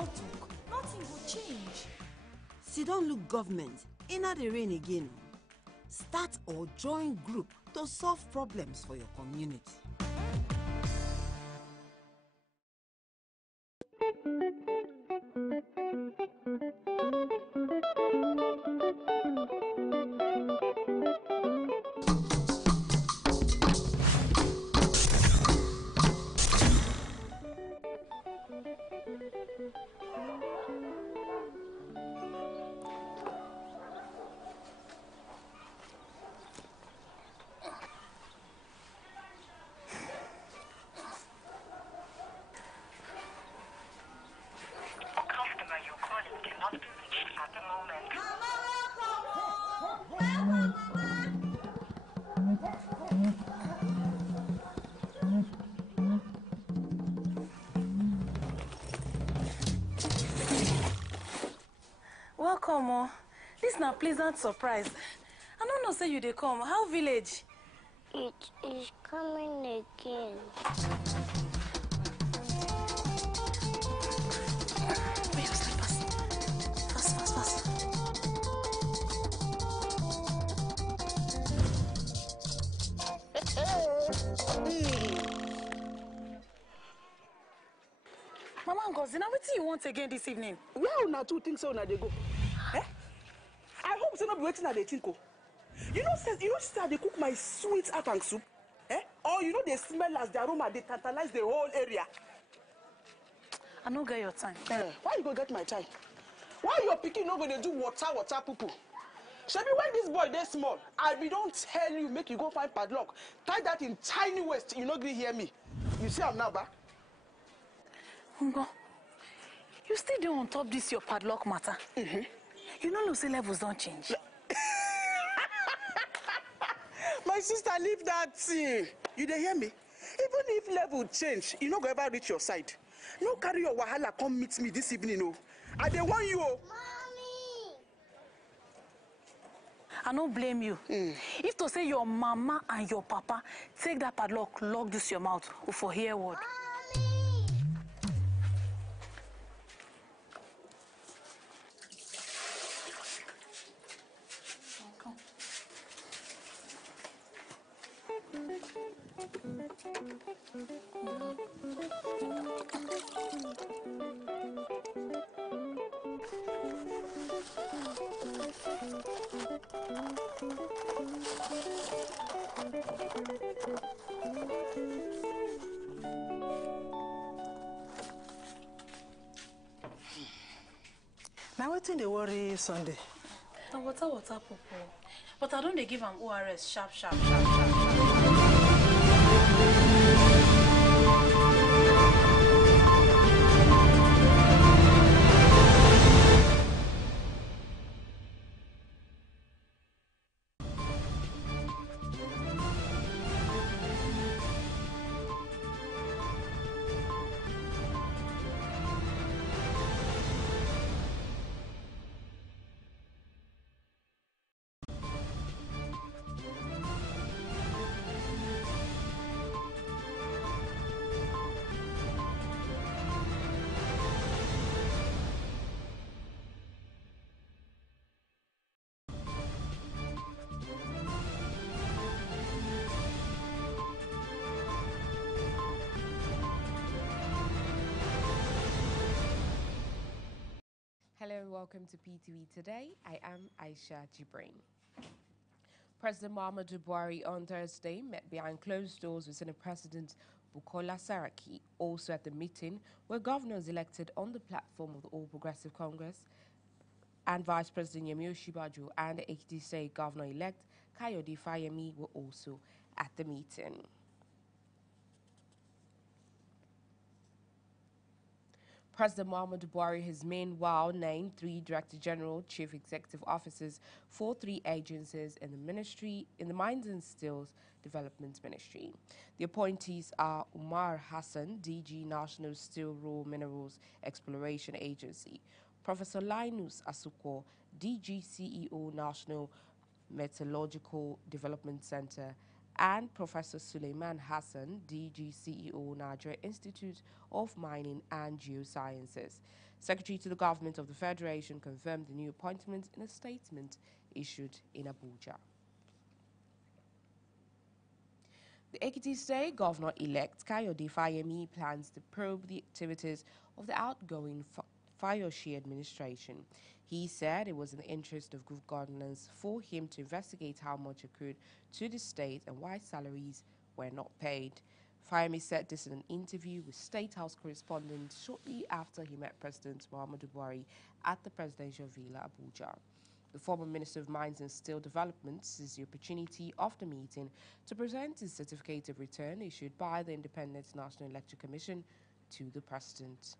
no talk, nothing will change. See, don't look government. Inna the rain again. Start or join group to solve problems for your community. Welcome, oh. This is a pleasant surprise. I don't know, say you dey come. How village? It is coming again. Where your slippers? Fast, fast, fast. Mama Ngozi, now what do you want again this evening? Where una two think so una dey go? Eh? I hope say no be wetin I dey think o. You know say they cook my sweet afang soup? Eh? Or you know they smell as the aroma they tantalize the whole area. I don't get your time. Why you go get my time? Why your pikin no go dey do water poo? Shebi when this boy dey small, I be don't tell you make you go find padlock. Tie that in tiny waist, you no gree hear me. You see am now, ba? Ngo, you still dey on top this your padlock matter. You know say levels don't change. My sister, leave that thing. You dey hear me? Even if level change, you no go ever reach your side. No carry your wahala come meet me this evening, oh. I dey warn you, oh. Mommy! I don't blame you. If to say your mama and your papa take that padlock, lock this your mouth, or for hear word. Now wetin dey worry Sunday? Now water, popo. But I don't dey give am ORS sharp. Hello and welcome to PTV Today. I am Aisha Jibrin. President Muhammadu Buhari on Thursday met behind closed doors with Senate President Bukola Saraki, also at the meeting where governors elected on the platform of the All Progressive Congress and Vice President Yemi Osinbajo and Ekiti State Governor-elect Kayode Fayemi were also at the meeting. President Muhammadu Buhari has meanwhile named 3 Director General, Chief Executive Officers for 3 agencies in the Mines and Steels Development Ministry. The appointees are Umar Hassan, DG National Steel Raw Minerals Exploration Agency, Professor Linus Asuko, DG CEO National Metallurgical Development Center, and Professor Suleiman Hassan, DG CEO, Nigeria Institute of Mining and Geosciences. Secretary to the Government of the Federation confirmed the new appointments in a statement issued in Abuja. The Ekiti State Governor-elect Kayode Fayemi plans to probe the activities of the outgoing Fayoshe administration. He said it was in the interest of good governance for him to investigate how much accrued to the state and why salaries were not paid. Fayemi said this in an interview with State House correspondents shortly after he met President Muhammadu Buhari at the presidential villa Abuja. The former Minister of Mines and Steel Development seized the opportunity of the meeting to present his certificate of return issued by the Independent National Electoral Commission to the President.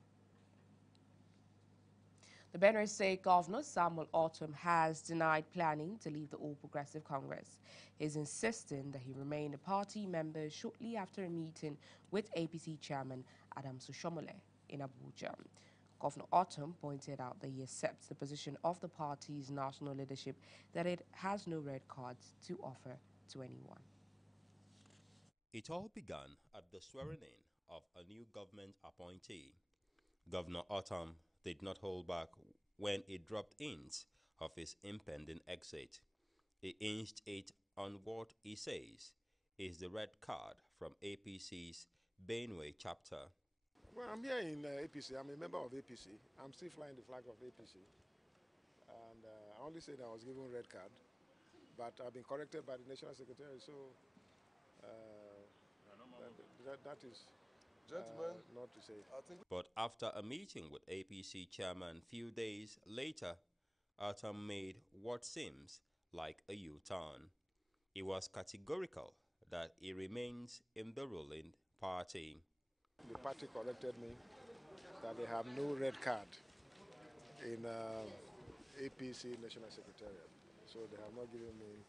The Benue State Governor, Samuel Ortom, has denied planning to leave the All Progressive Congress. He is insisting that he remain a party member shortly after a meeting with APC Chairman Adams Oshiomhole in Abuja. Governor Ortom pointed out that he accepts the position of the party's national leadership that it has no red cards to offer to anyone. It all began at the swearing-in of a new government appointee. Governor Ortom did not hold back when he dropped hints of his impending exit. He hinged it on what he says is the red card from APC's Benue chapter. Well, I'm here in APC. I'm a member of APC. I'm still flying the flag of APC. And I only said I was given red card, but I've been corrected by the National Secretary, so that is not to say. But after a meeting with APC chairman few days later, Ortom made what seems like a U-turn. He was categorical that he remains in the ruling party. The party corrected me that they have no red card in APC National Secretariat. So they have not given me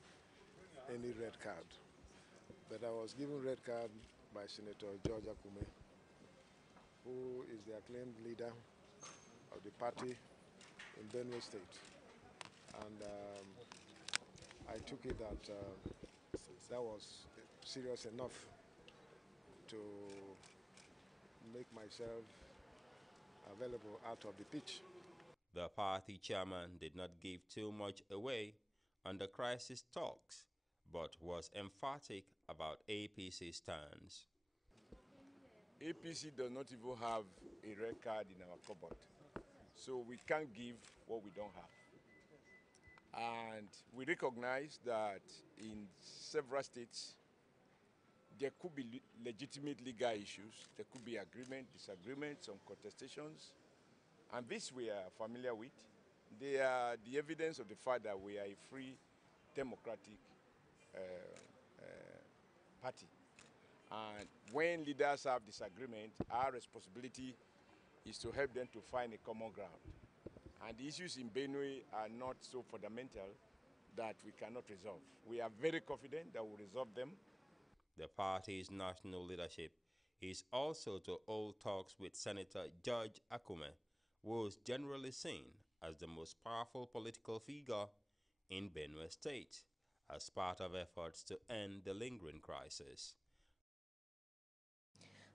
any red card. But I was given red card by Senator George Akume, who is the acclaimed leader of the party in Benue State. And I took it that that was serious enough to make myself available out of the pitch. The party chairman did not give too much away on the crisis talks, but was emphatic about APC's stance. APC does not even have a red card in our cupboard, so we can't give what we don't have. And we recognize that in several states, there could be legitimate legal issues. There could be agreement, disagreement, some contestations. And this we are familiar with. They are the evidence of the fact that we are a free, democratic party. And when leaders have disagreement, our responsibility is to help them to find a common ground. And the issues in Benue are not so fundamental that we cannot resolve. We are very confident that we'll resolve them. The party's national leadership is also to hold talks with Senator George Akume, who is generally seen as the most powerful political figure in Benue State, as part of efforts to end the lingering crisis.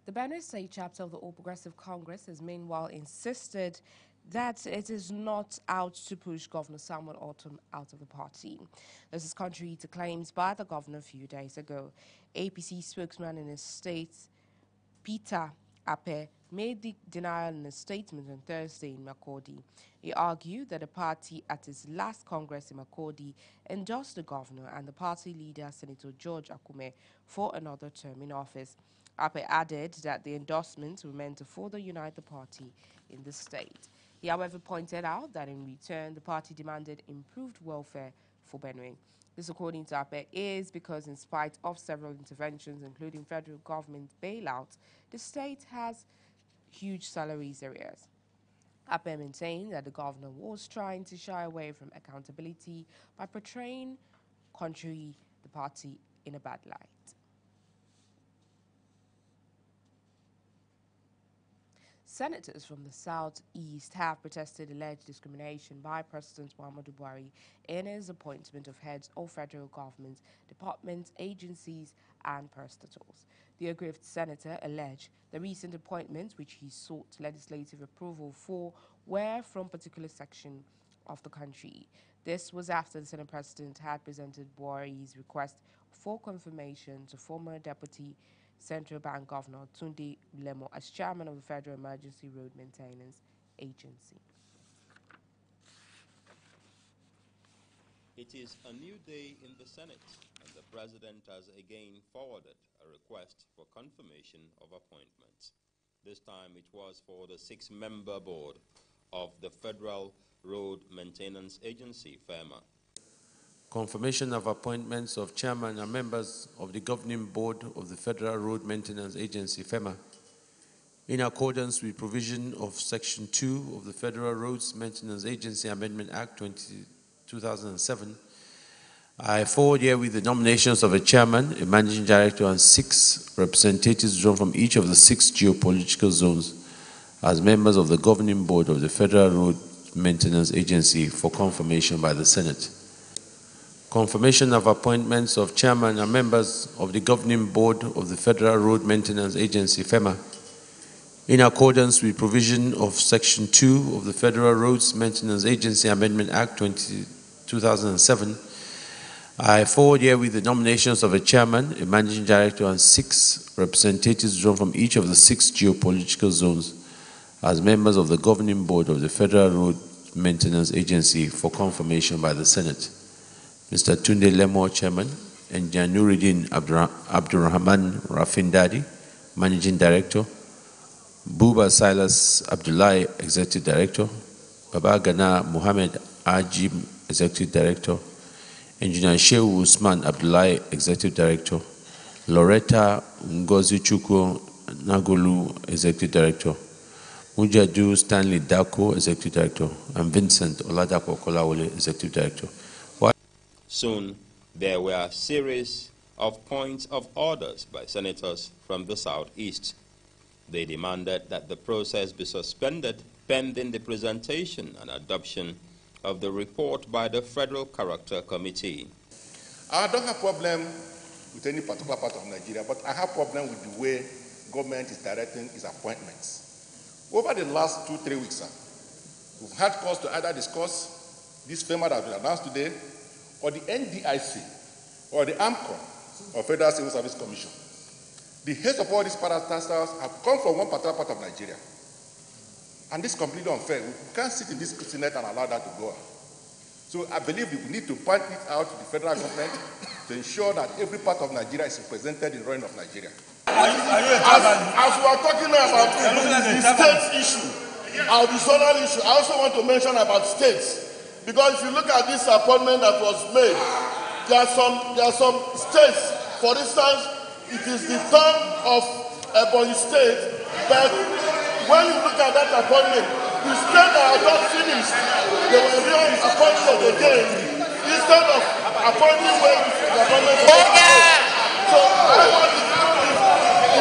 The Benue State chapter of the All Progressive Congress has meanwhile insisted that it is not out to push Governor Samuel Ortom out of the party. This is contrary to claims by the governor a few days ago. APC spokesman in his state, Peter Ape, made the denial in a statement on Thursday in Makurdi. He argued that the party at its last Congress in Makurdi endorsed the governor and the party leader, Senator George Akume, for another term in office. Ape added that the endorsements were meant to further unite the party in the state. He, however, pointed out that in return, the party demanded improved welfare for Benue. This, according to Ape, is because in spite of several interventions, including federal government bailouts, the state has huge salaries arrears. Ape maintained that the governor was trying to shy away from accountability by portraying the party in a bad light. Senators from the Southeast have protested alleged discrimination by President Muhammadu Buhari in his appointment of heads of federal government, departments, agencies, and parastatals. The aggrieved senator alleged the recent appointments, which he sought legislative approval for, were from particular section of the country. This was after the Senate President had presented Buhari's request for confirmation to former Deputy Central Bank Governor Tunde Lemo as chairman of the Federal Emergency Road Maintenance Agency. It is a new day in the Senate, and the President has again forwarded a request for confirmation of appointments. This time it was for the 6-member board of the Federal Road Maintenance Agency, FEMA. Confirmation of appointments of chairman and members of the governing board of the Federal Road Maintenance Agency, FEMA. In accordance with provision of Section 2 of the Federal Roads Maintenance Agency Amendment Act 2007, I forward herewith the nominations of a chairman, a managing director, and 6 representatives drawn from each of the 6 geopolitical zones as members of the governing board of the Federal Road Maintenance Agency for confirmation by the Senate. Confirmation of appointments of chairman and members of the governing board of the Federal Road Maintenance Agency, FEMA. In accordance with provision of Section 2 of the Federal Roads Maintenance Agency Amendment Act 2007, I forward herewith the nominations of a chairman, a managing director, and 6 representatives drawn from each of the 6 geopolitical zones as members of the governing board of the Federal Road Maintenance Agency for confirmation by the Senate. Mr. Tunde Lemo, Chairman, and Nuruddin Abdurrahman Rafindadi, Managing Director, Buba Silas Abdullahi, Executive Director, Baba Gana Muhammad Ajib, Executive Director, Engineer Shehu Usman Abdullahi, Executive Director, Loretta Ngozi Chukwu Nagolu, Executive Director, Mujadu Stanley Dako, Executive Director, and Vincent Oladapo Kolawole, Executive Director. Soon, there were a series of points of orders by senators from the Southeast. They demanded that the process be suspended pending the presentation and adoption of the report by the Federal Character Committee. I don't have a problem with any particular part of Nigeria, but I have a problem with the way government is directing its appointments. Over the last 2-3 weeks, we've had cause to either discuss this FEMA that has been announced today, or the NDIC, or the AMCOM, or Federal Civil Service Commission. The heads of all these parastatals have come from one particular part of Nigeria. And this is completely unfair. We can't sit in this Senate and allow that to go out. So I believe we need to point it out to the federal government to ensure that every part of Nigeria is represented in the running of Nigeria. As we are talking about the state issue, the zonal issue, I also want to mention about states. Because if you look at this appointment that was made, there are some states, for instance, it is the turn of Ebonyi State, but when you look at that appointment, the state that had not finished, they were reappointed again, instead of appointing where the appointment was made. So I want to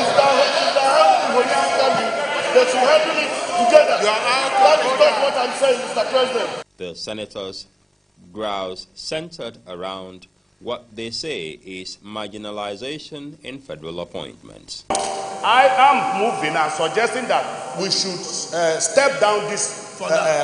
is that holistically, they should handle it together. That is not what I'm saying, Mr. President. The senators' grouse centered around what they say is marginalization in federal appointments. I am moving and suggesting that we should step down this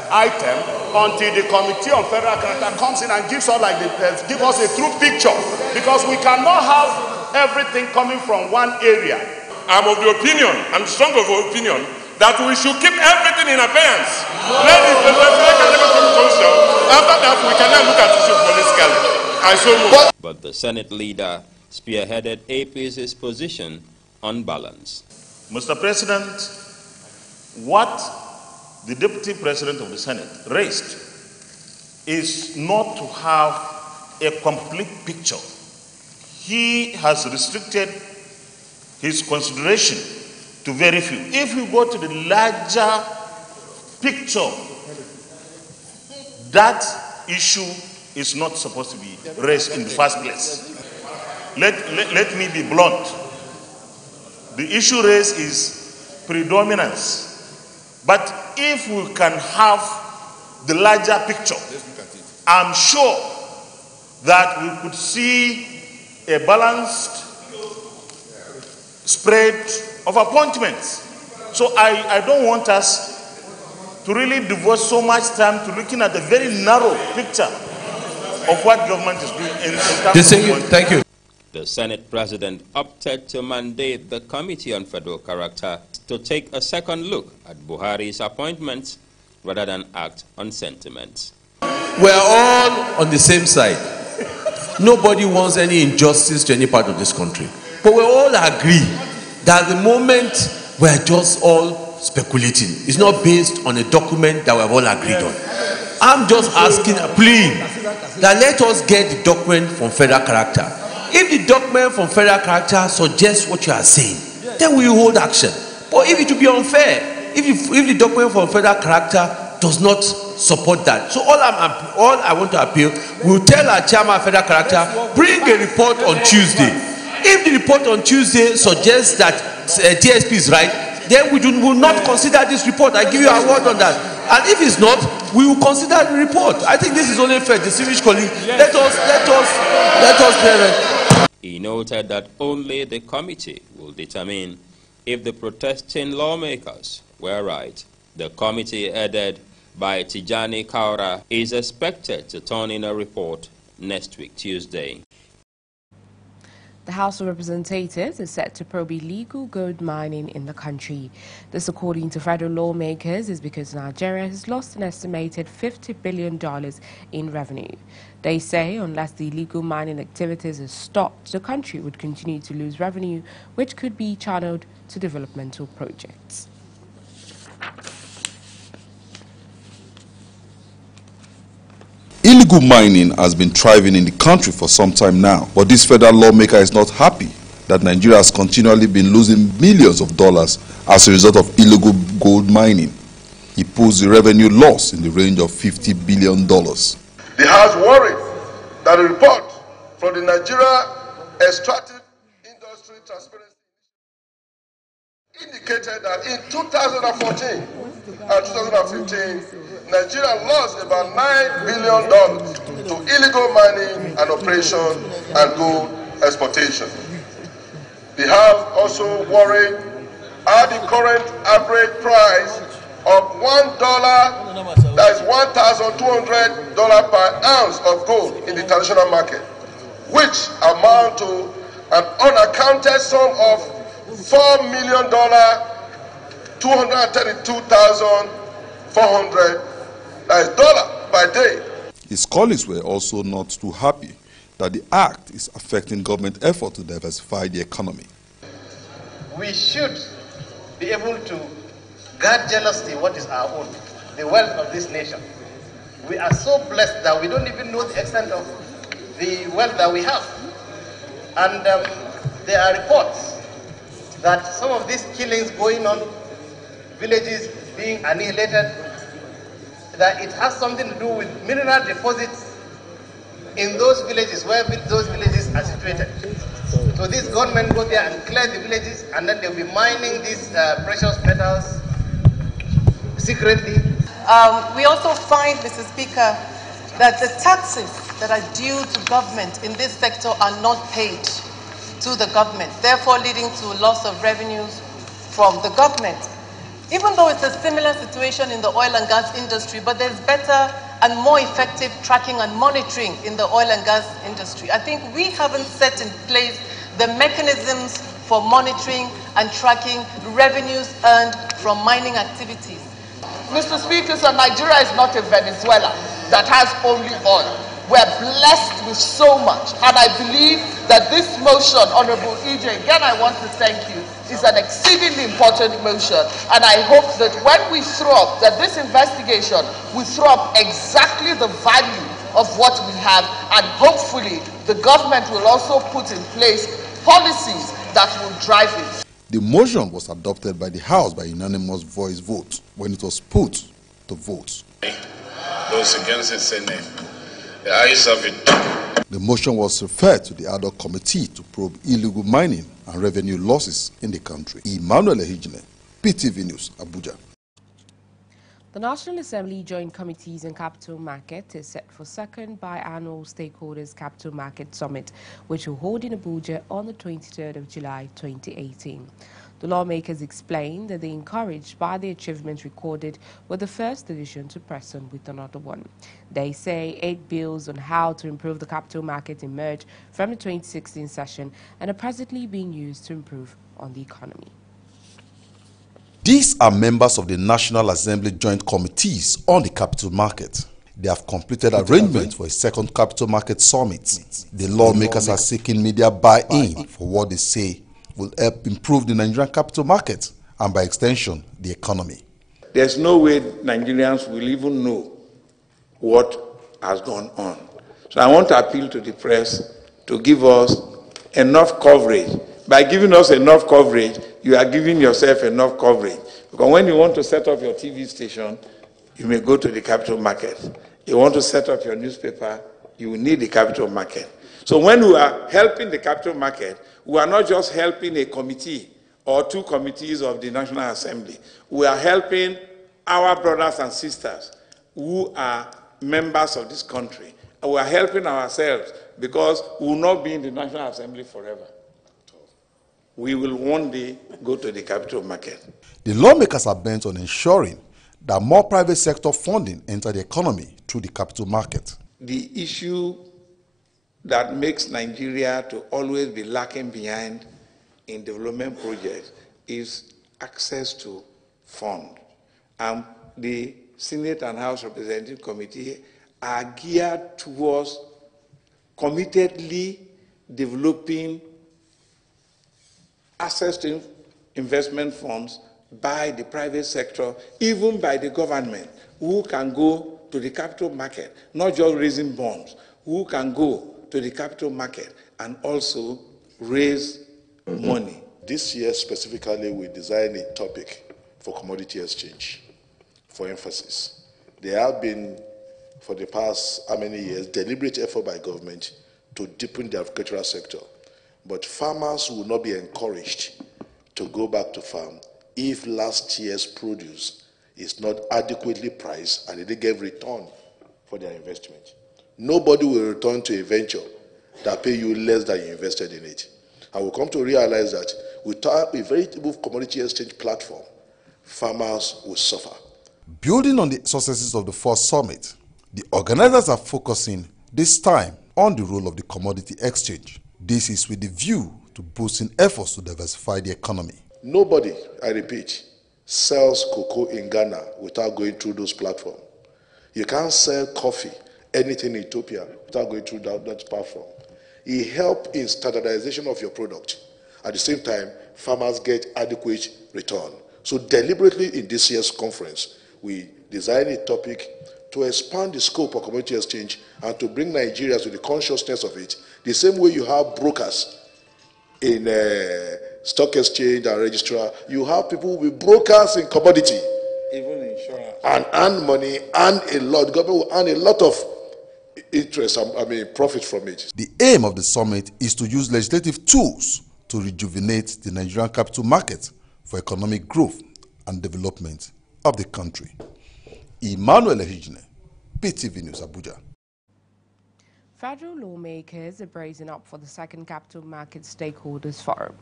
item until the Committee on Federal Character comes in and gives us a true picture, because we cannot have everything coming from one area. I'm of the opinion, I'm strong of opinion, that we should keep everything in abeyance. Let it be council. After that, we can now look at issue politically. I so move. But the Senate leader spearheaded APC's position on balance. Mr. President, what the Deputy President of the Senate raised is not to have a complete picture. He has restricted his consideration to very few. If you go to the larger picture, that issue is not supposed to be raised in the first place. Let me be blunt. The issue raised is predominance But if we can have the larger picture, I'm sure that we could see a balanced spread of appointments. So I don't want us to really devote so much time to looking at the very narrow picture of what government is doing in terms of Thank you. The Senate President opted to mandate the Committee on Federal Character to take a second look at Buhari's appointments rather than act on sentiments. We're all on the same side. Nobody wants any injustice to any part of this country. But we all agree that at the moment we're just all speculating. It's not based on a document that we've all agreed on. I'm just asking, please, that let us get the document from Federal Character. If the document from Federal Character suggests what you are saying, then we hold action. But if it will be unfair, if the document from Federal Character does not support that. So all I want to appeal, we'll tell our chairman of Federal Character, bring a report on Tuesday. If the report on Tuesday suggests that DSP is right, then we will not consider this report. I give you a word on that. And if it's not, we will consider the report. I think this is only fair. Distinguished colleague, let us parent. He noted that only the committee will determine if the protesting lawmakers were right. The committee, headed by Tijani Kaura, is expected to turn in a report next week, Tuesday. The House of Representatives is set to probe illegal gold mining in the country. This, according to federal lawmakers, is because Nigeria has lost an estimated $50 billion in revenue. They say unless the illegal mining activities are stopped, the country would continue to lose revenue, which could be channeled to developmental projects. Illegal mining has been thriving in the country for some time now, but this federal lawmaker is not happy that Nigeria has continually been losing millions of dollars as a result of illegal gold mining. He puts the revenue loss in the range of $50 billion. The House worried that a report from the Nigeria Extractive Industry Transparency indicated that in 2014 and 2015, Nigeria lost about $9 billion to illegal mining and operation and gold exportation. The House also worried at the current average price of $1, that is $1,200 per ounce of gold in the international market, which amount to an unaccounted sum of $4,232,400, that is dollar by day. His colleagues were also not too happy that the act is affecting government effort to diversify the economy. We should be able to guard jealously what is our own, the wealth of this nation. We are so blessed that we don't even know the extent of the wealth that we have. And there are reports that some of these killings going on, villages being annihilated, that it has something to do with mineral deposits in those villages where those villages are situated. So this government go there and clear the villages, and then they'll be mining these precious metals secretly. We also find, Mr. Speaker, that the taxes that are due to government in this sector are not paid to the government, therefore leading to loss of revenues from the government. Even though it's a similar situation in the oil and gas industry, but there's better and more effective tracking and monitoring in the oil and gas industry. I think we haven't set in place the mechanisms for monitoring and tracking revenues earned from mining activities. Mr. Speaker, so Nigeria is not a Venezuela that has only oil. We're blessed with so much, and I believe that this motion, Honorable EJ, again I want to thank you, is an exceedingly important motion, and I hope that when we throw up, that this investigation will throw up exactly the value of what we have, and hopefully the government will also put in place policies that will drive it. The motion was adopted by the House by unanimous voice vote. When it was put to vote, those against it say nay. The ayes have it. The motion was referred to the ad hoc committee to probe illegal mining and revenue losses in the country. Emmanuel Ehijine, PTV News, Abuja. The National Assembly Joint Committees on Capital Market is set for second biannual Stakeholders Capital Market Summit, which will hold in Abuja on the 23rd of July 2018. The lawmakers explained that they encouraged by the achievements recorded with the first edition to press on with another one. They say 8 bills on how to improve the capital market emerged from the 2016 session and are presently being used to improve on the economy. These are members of the National Assembly Joint Committees on the Capital Market. They have completed arrangements for a second Capital Market Summit. The lawmakers are seeking media buy-in for what they say will help improve the Nigerian capital market and, by extension, the economy. There's no way Nigerians will even know what has gone on. So I want to appeal to the press to give us enough coverage. By giving us enough coverage, you are giving yourself enough coverage. Because when you want to set up your TV station, you may go to the capital market. You want to set up your newspaper, you will need the capital market. So when we are helping the capital market, we are not just helping a committee or 2 committees of the National Assembly. We are helping our brothers and sisters who are members of this country. And we are helping ourselves because we will not be in the National Assembly forever. We will one day go to the capital market. The lawmakers are bent on ensuring that more private sector funding enter the economy through the capital market. The issue that makes Nigeria to always be lacking behind in development projects is access to funds. And the Senate and House Representative Committee are geared towards committedly developing access to investment funds by the private sector, even by the government, who can go to the capital market, not just raising bonds, who can go to the capital market and also raise money. This year specifically, we designed a topic for commodity exchange for emphasis. There have been, for the past how many years, deliberate effort by government to deepen the agricultural sector. But farmers will not be encouraged to go back to farm if last year's produce is not adequately priced and they didn't get return for their investment. Nobody will return to a venture that pay you less than you invested in it. And we'll come to realize that without a veritable commodity exchange platform, farmers will suffer. Building on the successes of the first summit, the organizers are focusing this time on the role of the commodity exchange. This is with the view to boosting efforts to diversify the economy. Nobody, I repeat, sells cocoa in Ghana without going through those platforms. You can't sell coffee, anything in Ethiopia, without going through that platform. It helps in standardization of your product. At the same time, farmers get adequate return. So deliberately in this year's conference, we designed a topic to expand the scope of commodity exchange and to bring Nigerians to the consciousness of it. The same way you have brokers in stock exchange and registrar, you have people with brokers in commodity. Even insurance. And earn money, earn a lot. The government will earn a lot of interest, profit from it. The aim of the summit is to use legislative tools to rejuvenate the Nigerian capital market for economic growth and development of the country. Emmanuel Ehijine, PTV News, Abuja. Federal lawmakers are bracing up for the second Capital Market Stakeholders Forum.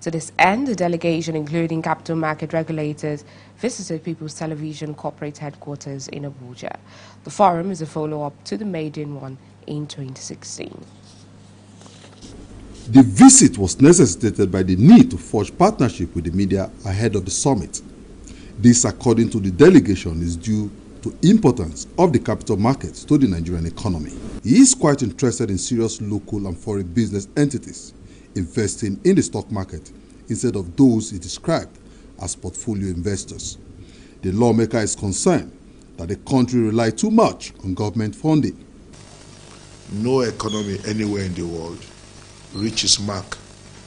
To this end, the delegation, including capital market regulators, visited People's Television corporate headquarters in Abuja. The forum is a follow-up to the maiden one in 2016. The visit was necessitated by the need to forge partnership with the media ahead of the summit. This, according to the delegation, is due to importance of the capital markets to the Nigerian economy. He is quite interested in serious local and foreign business entities investing in the stock market instead of those he described as portfolio investors. The lawmaker is concerned that the country relies too much on government funding. No economy anywhere in the world reaches mark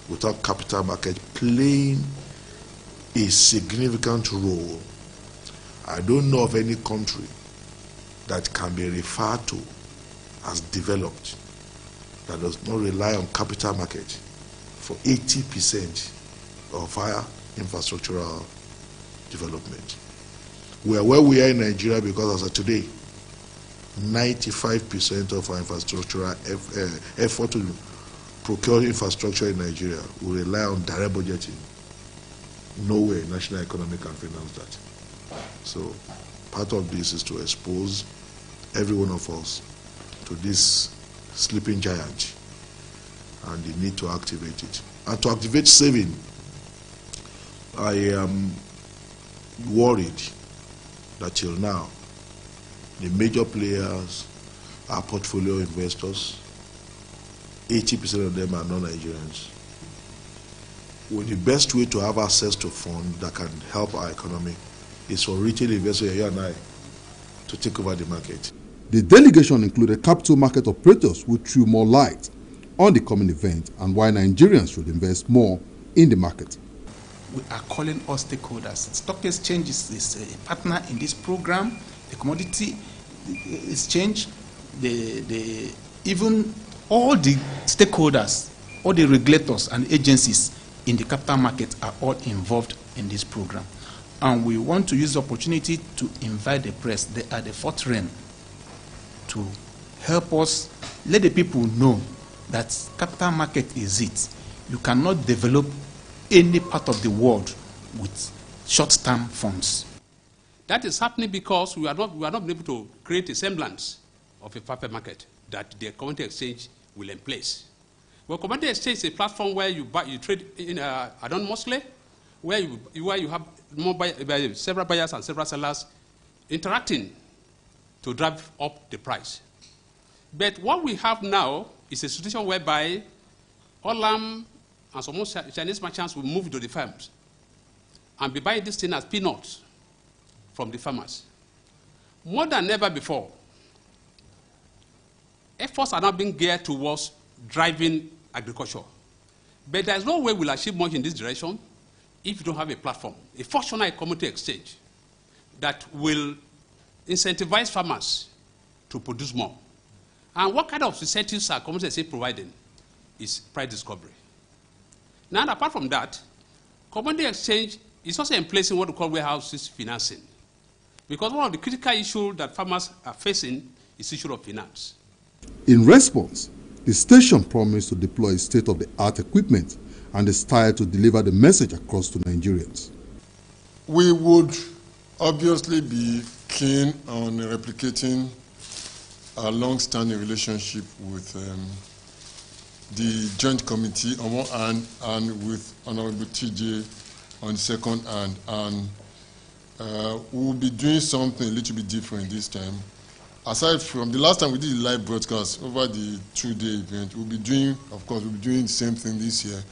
without capital market playing a significant role. I don't know of any country that can be referred to as developed that does not rely on capital market for 80% of our infrastructural development. We are where we are in Nigeria because as of today, 95% of our infrastructural effort to procure infrastructure in Nigeria will rely on direct budgeting. Nowhere national economy can finance that. So part of this is to expose every one of us to this sleeping giant and the need to activate it. And to activate saving, I am worried that till now, the major players are portfolio investors. 80% of them are non-Nigerians. Well, the best way to have access to funds that can help our economy is for retail investors, you and I, to take over the market. The delegation included capital market operators who threw more light on the coming event and why Nigerians should invest more in the market. We are calling all stakeholders. Stock Exchange is a partner in this program. The commodity exchange, even all the stakeholders, all the regulators and agencies in the capital market are all involved in this program. And we want to use the opportunity to invite the press. They are the fourth reign to help us let the people know that capital market is it. You cannot develop any part of the world with short-term funds. That is happening because we are not able to create a semblance of a perfect market that the commodity exchange will emplace. Well, commodity exchange is a platform where you trade in anonymously, where you have several buyers and several sellers interacting to drive up the price. But what we have now is a situation whereby Olam and some most Chinese merchants will move to the farms and be buying this thing as peanuts from the farmers. More than ever before, efforts are now being geared towards driving agriculture. But there is no way we'll achieve much in this direction if you don't have a platform, a functional commodity exchange that will incentivize farmers to produce more. And what kind of incentives are commodity exchange providing is price discovery. Now, apart from that, commodity exchange is also in place in what we call warehouses financing. Because one of the critical issues that farmers are facing is the issue of finance. In response, the station promised to deploy state-of-the-art equipment and is tired to deliver the message across to Nigerians. We would obviously be keen on replicating our long-standing relationship with the Joint Committee on one hand and with Honorable TJ on the second hand. And we will be doing something a little bit different this time. Aside from the last time we did a live broadcast over the 2-day event, we'll be doing, of course, we'll be doing the same thing this year.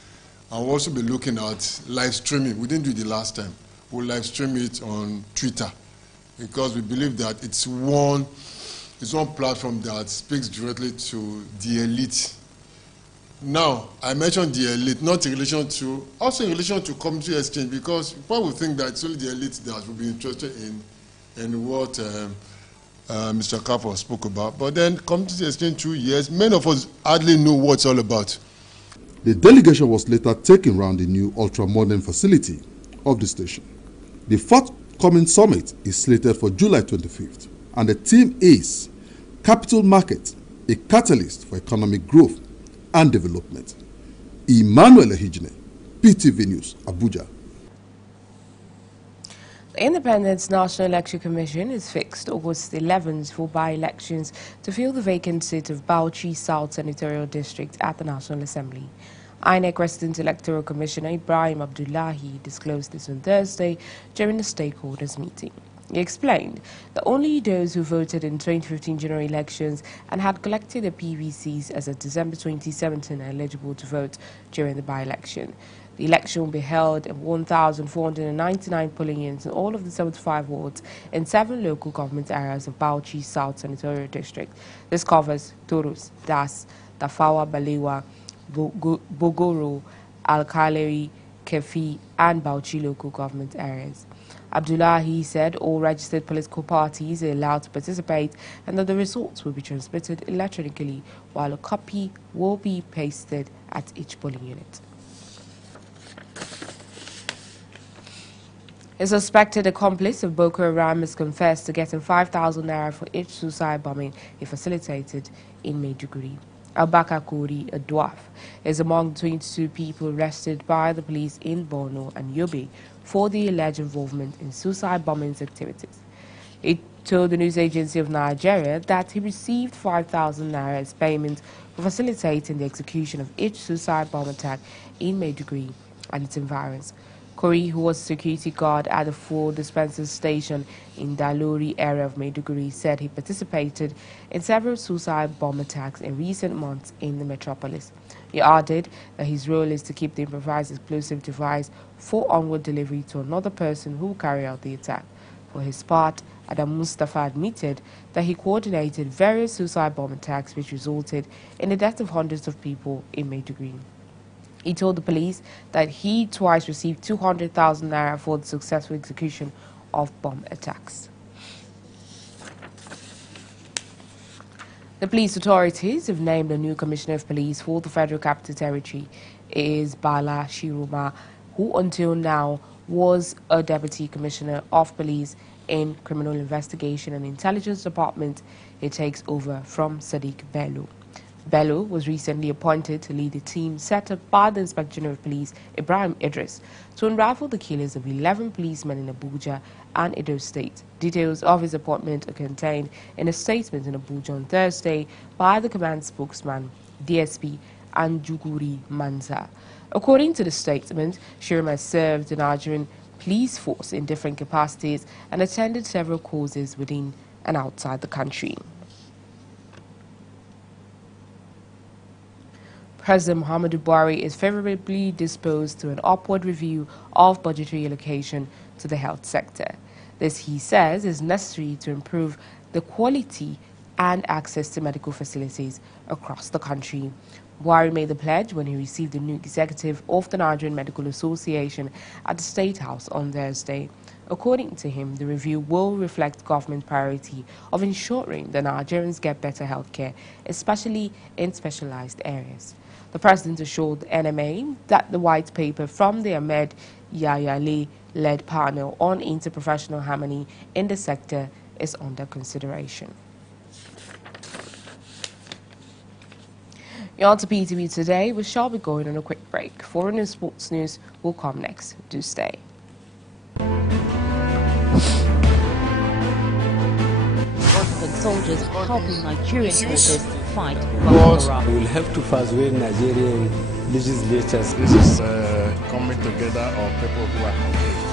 And we'll also be looking at live streaming. We didn't do it the last time. We'll live stream it on Twitter because we believe that it's one platform that speaks directly to the elite. Now, I mentioned the elite, not in relation to, also in relation to community exchange, because people will think that it's only the elite that will be interested in what Mr. Kapo spoke about. But then community exchange 2 years, many of us hardly know what it's all about. The delegation was later taken around the new ultra-modern facility of the station. The forthcoming summit is slated for July 25th, and the theme is Capital Market, a Catalyst for Economic Growth and Development. Emmanuel Ehijine, PTV News, Abuja. The Independent National Election Commission has fixed August 11th for by-elections to fill the vacant seat of Bauchi South Senatorial District at the National Assembly. INEC Resident Electoral Commissioner Ibrahim Abdullahi disclosed this on Thursday during the stakeholders meeting. He explained that only those who voted in 2015 general elections and had collected their PVCs as of December 2017 are eligible to vote during the by-election. The election will be held at 1,499 polling units in all of the 75 wards in 7 local government areas of Bauchi South Senatorial District. This covers Torus, Das, Tafawa Balewa, Bogoro, Alkaleri, Kefi, and Bauchi local government areas. Abdullahi said all registered political parties are allowed to participate and that the results will be transmitted electronically while a copy will be pasted at each polling unit. A suspected accomplice of Boko Haram has confessed to getting 5,000 naira for each suicide bombing he facilitated in Maiduguri. Abaka Kori, a dwarf, is among 22 people arrested by the police in Borno and Yobe for the alleged involvement in suicide bombing activities. He told the news agency of Nigeria that he received 5,000 naira as payment for facilitating the execution of each suicide bomb attack in Maiduguri and its environs. Kori, who was a security guard at the fuel dispenser station in Dalori area of Maiduguri, said he participated in several suicide bomb attacks in recent months in the metropolis. He added that his role is to keep the improvised explosive device for onward delivery to another person who will carry out the attack. For his part, Adam Mustafa admitted that he coordinated various suicide bomb attacks which resulted in the death of hundreds of people in Maiduguri. He told the police that he twice received 200,000 naira for the successful execution of bomb attacks. The police authorities have named a new commissioner of police for the Federal Capital Territory. It is Bala Shiruma, who until now was a deputy commissioner of police in Criminal Investigation and Intelligence Department. It takes over from Sadiq Bello. Bello was recently appointed to lead a team set up by the Inspector General of Police, Ibrahim Idris, to unravel the killings of 11 policemen in Abuja and Edo State. Details of his appointment are contained in a statement in Abuja on Thursday by the command spokesman, DSP Anjuguri Manza. According to the statement, Shirma served the Nigerian police force in different capacities and attended several courses within and outside the country. President Muhammadu Buhari is favorably disposed to an upward review of budgetary allocation to the health sector. This, he says, is necessary to improve the quality and access to medical facilities across the country. Buhari made the pledge when he received the new executive of the Nigerian Medical Association at the State House on Thursday. According to him, the review will reflect government priority of ensuring that Nigerians get better health care, especially in specialized areas. The president assured the NMA that the white paper from the Ahmed Yayale-led panel on interprofessional harmony in the sector is under consideration. You're on to PTV Today. We shall be going on a quick break. Foreign and sports news will come next. Do stay. Soldiers helping Nigerian soldiers to fight Boko Haram. We will have to persuade Nigerian legislators. This is coming together of people who are engaged.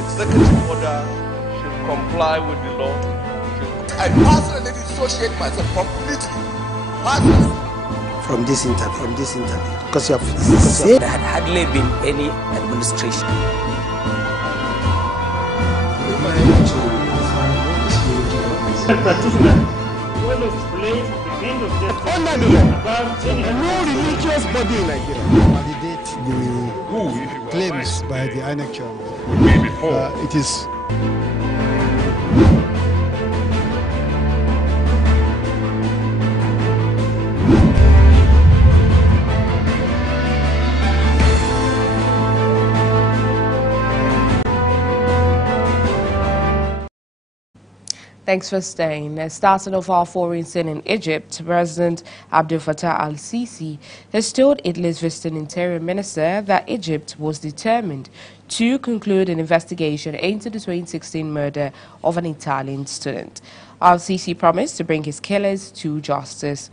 Executive order should comply with the law. I personally dissociate myself completely. Personally. From this internet. Because you have said there had hardly been any administration. No religious body in Nigeria. Validate the claims by the INEC chairman. It is. Thanks for staying. Starting off our foreign scene in Egypt, President Abdel Fattah al-Sisi has told Italy's visiting interior minister that Egypt was determined to conclude an investigation into the 2016 murder of an Italian student. Al-Sisi promised to bring his killers to justice.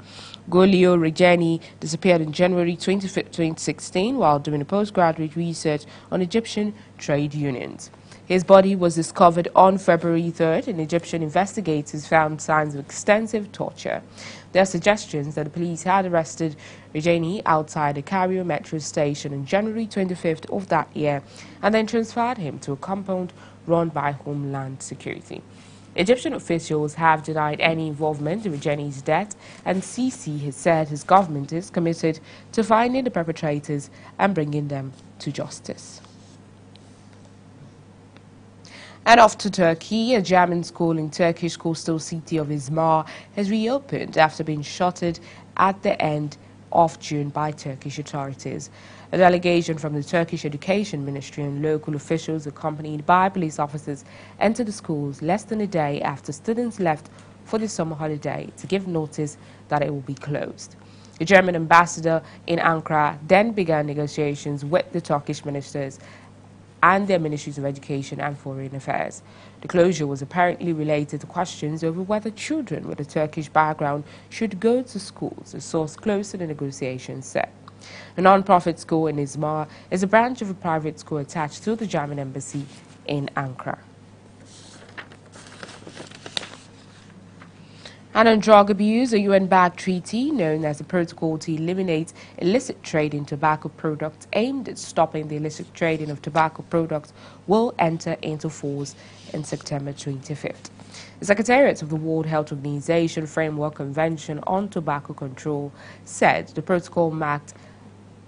Giulio Regeni disappeared in January 2016 while doing a postgraduate research on Egyptian trade unions. His body was discovered on February 3rd, and Egyptian investigators found signs of extensive torture. There are suggestions that the police had arrested Regeni outside a Cairo metro station on January 25th of that year and then transferred him to a compound run by Homeland Security. Egyptian officials have denied any involvement in Regeni's death, and Sisi has said his government is committed to finding the perpetrators and bringing them to justice. And off to Turkey, a German school in Turkish coastal city of Izmir has reopened after being shuttered at the end of June by Turkish authorities. A delegation from the Turkish Education Ministry and local officials accompanied by police officers entered the schools less than a day after students left for the summer holiday to give notice that it will be closed. The German ambassador in Ankara then began negotiations with the Turkish ministers and their ministries of education and foreign affairs. The closure was apparently related to questions over whether children with a Turkish background should go to schools, a source close to the negotiations said. A non-profit school in Izmir is a branch of a private school attached to the German embassy in Ankara. And on drug abuse, a UN-backed treaty known as the Protocol to Eliminate Illicit Trade in Tobacco Products aimed at stopping the illicit trading of tobacco products will enter into force in September 25th. The Secretariat of the World Health Organization Framework Convention on Tobacco Control said the protocol marked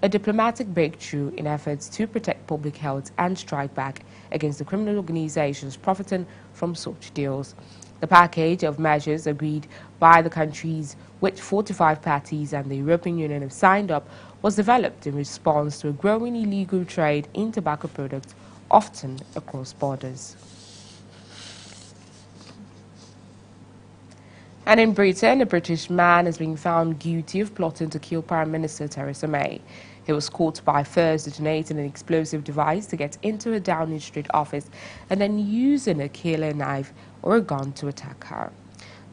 a diplomatic breakthrough in efforts to protect public health and strike back against the criminal organizations profiting from such deals. The package of measures agreed by the countries which 45 parties and the European Union have signed up was developed in response to a growing illegal trade in tobacco products, often across borders. And in Britain, a British man has been found guilty of plotting to kill Prime Minister Theresa May. He was caught by first detonating an explosive device to get into a Downing Street office and then using a killer knife or a gun to attack her.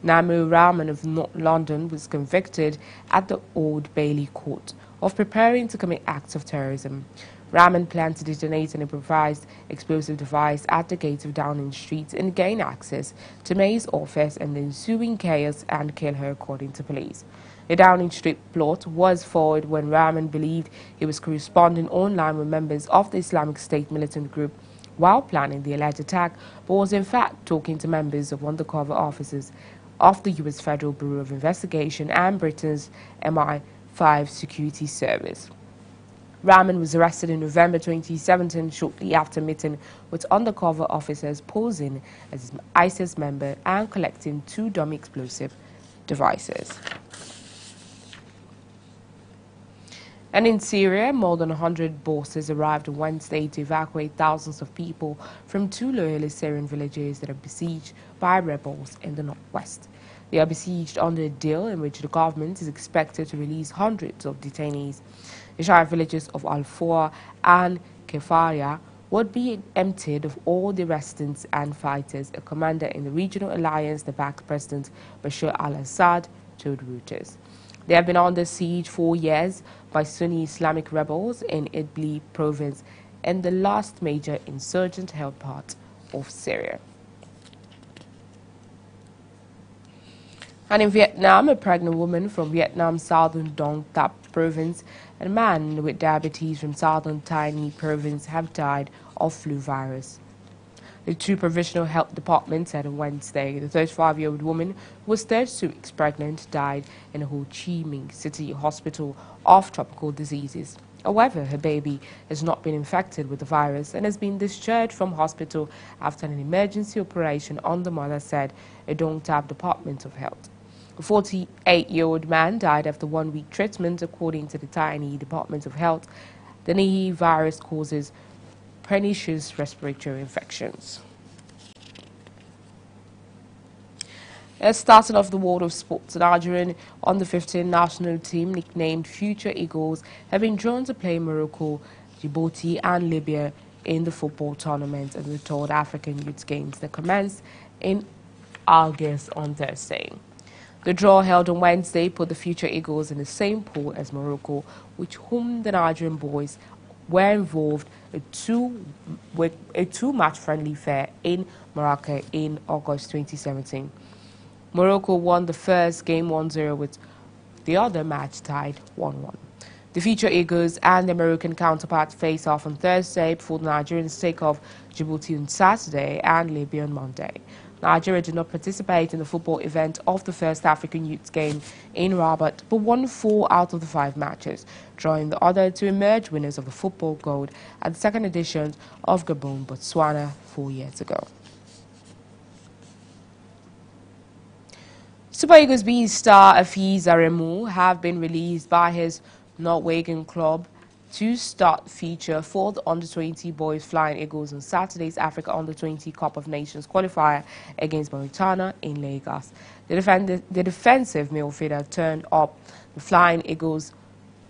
Namu Rahman of North London was convicted at the Old Bailey Court of preparing to commit acts of terrorism. Rahman planned to detonate an improvised explosive device at the gate of Downing Street and gain access to May's office and the ensuing chaos and kill her, according to police. The Downing Street plot was forward when Rahman believed he was corresponding online with members of the Islamic State militant group while planning the alleged attack, but was in fact talking to members of undercover officers of the U.S. Federal Bureau of Investigation and Britain's MI5 security service. Rahman was arrested in November 2017 shortly after meeting with undercover officers posing as an ISIS member and collecting 2 dummy explosive devices. And in Syria, more than 100 bosses arrived on Wednesday to evacuate thousands of people from 2 loyalist Syrian villages that are besieged by rebels in the northwest. They are besieged under a deal in which the government is expected to release hundreds of detainees. The Shia villages of Al-Fawr and Kefaria would be emptied of all the residents and fighters, a commander in the regional alliance that backs President Bashar al-Assad told Reuters. They have been under siege for years by Sunni Islamic rebels in Idlib province and the last major insurgent-held part of Syria. And in Vietnam, a pregnant woman from Vietnam's southern Dong Thap province and a man with diabetes from southern Tay Nhi province have died of flu virus. The 2 provincial health departments said on Wednesday the 35-year-old woman, who was 32 weeks pregnant, died in a Ho Chi Minh City hospital of tropical diseases. However, her baby has not been infected with the virus and has been discharged from hospital after an emergency operation on the mother, said a Dong Thap Department of Health. A 48-year-old man died after 1-week treatment, according to the Tay Nhi Department of Health. The Nhi virus causes pernicious respiratory infections. Starting off the world of sports, the Nigerian under-15 national team, nicknamed Future Eagles, have been drawn to play Morocco, Djibouti and Libya in the football tournament and the 3rd African Youth Games that commenced in August on Thursday. The draw held on Wednesday put the Future Eagles in the same pool as Morocco, with whom the Nigerian boys were involved with a 2-match friendly affair in Morocco in August 2017. Morocco won the first game 1-0 with the other match tied 1-1. The Future Eagles and their American counterparts face off on Thursday before the Nigerians take off Djibouti on Saturday and Libya on Monday. Nigeria did not participate in the football event of the 1st African Youth Game in Rabat, but won 4 out of the 5 matches, drawing the other to emerge winners of the football gold at the 2nd edition of Gabon, Botswana 4 years ago. Super Eagles B star Afiz Aremu have been released by his Norwegian club to start feature for the Under-20 boys Flying Eagles on Saturday's Africa Under-20 Cup of Nations qualifier against Mauritania in Lagos. The defensive midfielder turned up the Flying Eagles'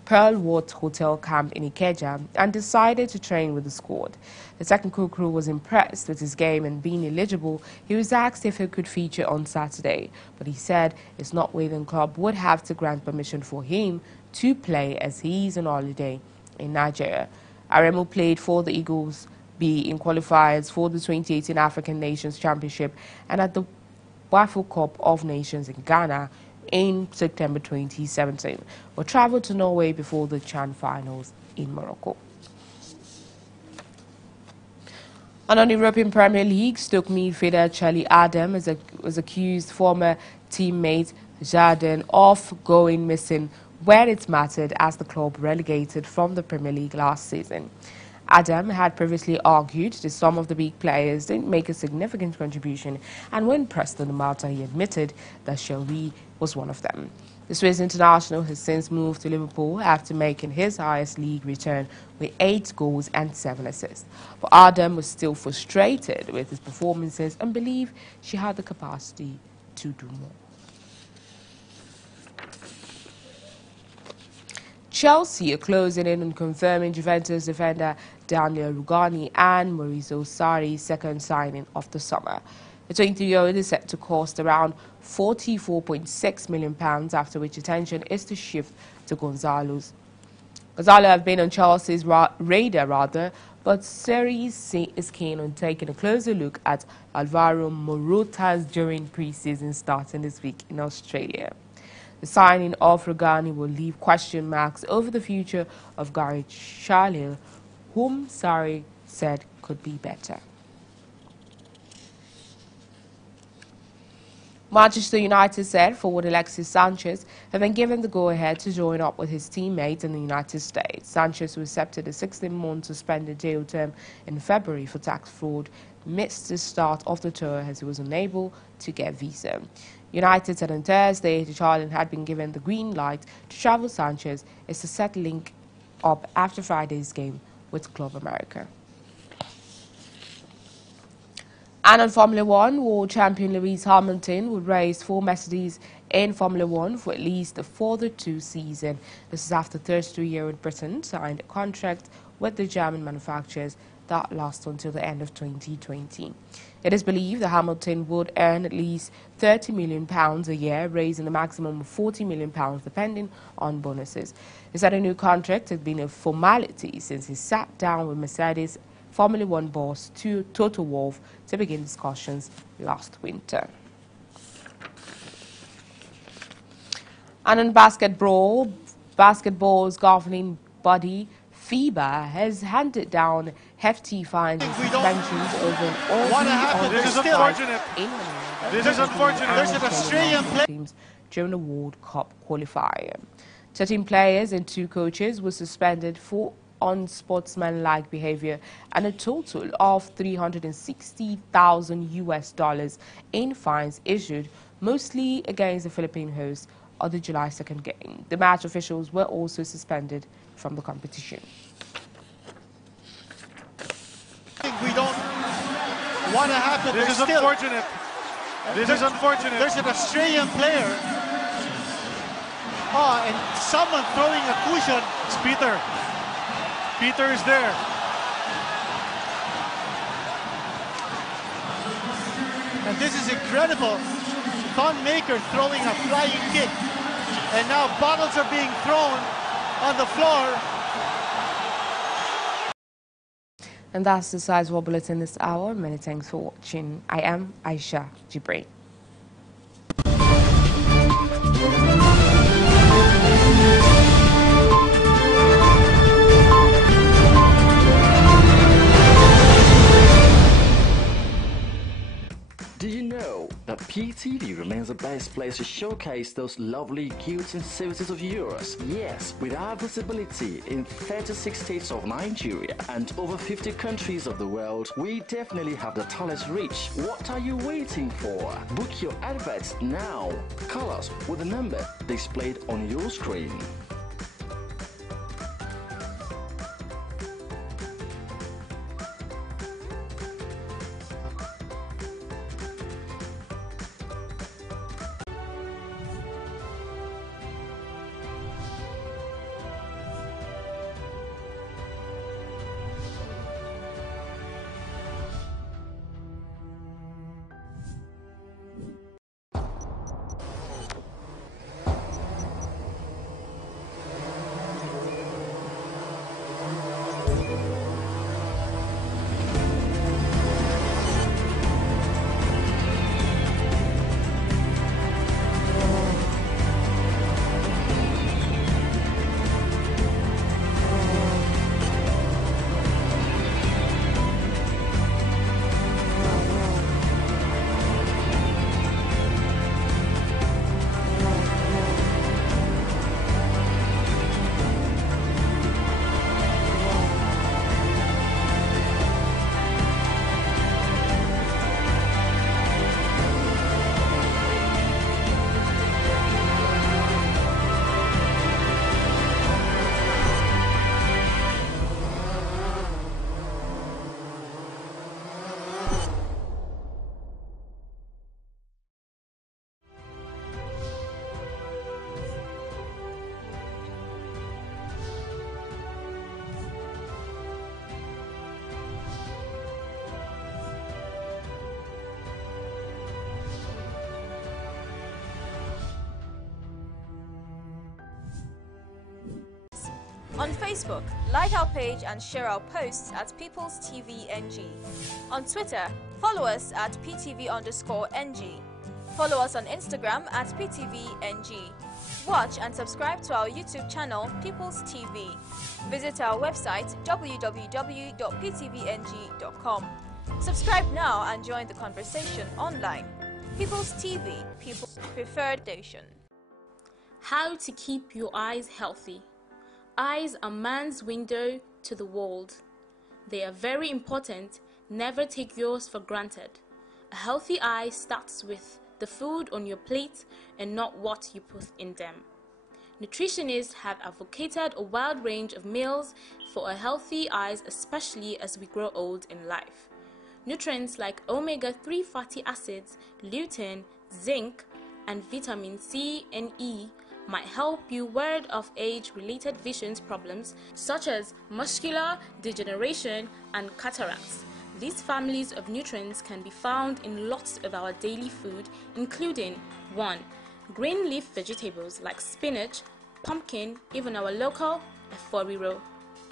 Pearlwood Hotel camp in Ikeja and decided to train with the squad. The technical crew was impressed with his game, and being eligible, he was asked if he could feature on Saturday, but he said his Norwegian club would have to grant permission for him to play as he is on holiday in Nigeria. Aremu played for the Eagles B in qualifiers for the 2018 African Nations Championship and at the Waffle Cup of Nations in Ghana in September 2017, but travelled to Norway before the CHAN finals in Morocco. And on the European Premier League, Stoke midfielder Charlie Adam was accused former teammate Jardine of going missing where it mattered as the club relegated from the Premier League last season. Adam had previously argued that some of the big players didn't make a significant contribution, and when pressed on the matter, he admitted that Shelby was one of them. The Swiss international has since moved to Liverpool after making his highest league return with 8 goals and 7 assists. But Adam was still frustrated with his performances and believed she had the capacity to do more. Chelsea are closing in on confirming Juventus defender Daniel Rugani and Maurizio Sarri's second signing of the summer. The 20-year-old is set to cost around £44.6 million, after which attention is to shift to Gonzalo. Gonzalo have been on Chelsea's radar, but Sarri is keen on taking a closer look at Alvaro Moratas during pre-season starting this week in Australia. The signing of Rugani will leave question marks over the future of Gareth Bale, whom Sarri said could be better. Manchester United said forward Alexis Sanchez had been given the go-ahead to join up with his teammates in the United States. Sanchez, who accepted a 16-month suspended jail term in February for tax fraud, missed the start of the tour as he was unable to get a visa. United said on Thursday that Charlton had been given the green light to travel. Sanchez is to set link up after Friday's game with Club America. And on Formula One, world champion Lewis Hamilton would race for Mercedes in Formula One for at least the further 2 seasons. This is after 33-year-old Britain signed a contract with the German manufacturers that lasts until the end of 2020. It is believed that Hamilton would earn at least £30 million a year, raising a maximum of £40 million depending on bonuses. He said a new contract had been a formality since he sat down with Mercedes Formula One boss Toto Wolff to begin discussions last winter. And in basketball's governing body, FIBA has handed down hefty fines and suspensions over an orgy This is unfortunate. This is unfortunate. There's an Australian player during the World Cup qualifier. 13 players and 2 coaches were suspended for unsportsmanlike behavior, and a total of $360,000 in fines issued, mostly against the Philippine hosts of the July 2nd game. The match officials were also suspended from the competition. We don't want to happen. This is unfortunate. This is unfortunate. There's an Australian player. Oh, and someone throwing a cushion. It's Peter. Peter is there. And this is incredible. Con Maker throwing a flying kick. And now bottles are being thrown on the floor. And that's the Size World Bulletin this hour. Many thanks for watching. I am Aisha Jibril. Do you know that PTV remains the best place to showcase those lovely goods and services of yours? Yes, with our visibility in 36 states of Nigeria and over 50 countries of the world, we definitely have the tallest reach. What are you waiting for? Book your adverts now. Call us with the number displayed on your screen. On Facebook, like our page and share our posts at People's TV NG. On Twitter, follow us at PTV_NG. Follow us on Instagram at PTVNG. Watch and subscribe to our YouTube channel, People's TV. Visit our website, www.ptvng.com. Subscribe now and join the conversation online. People's TV, People's Preferred Station. How to keep your eyes healthy. Eyes are man's window to the world. They are very important. Never take yours for granted. A healthy eye starts with the food on your plate and not what you put in them. Nutritionists have advocated a wide range of meals for a healthy eyes, especially as we grow old in life. Nutrients like omega-3 fatty acids, lutein, zinc, and vitamin C and E might help you ward off age-related vision problems such as macular degeneration and cataracts. These families of nutrients can be found in lots of our daily food, including 1. Green leaf vegetables like spinach, pumpkin, even our local eforiro.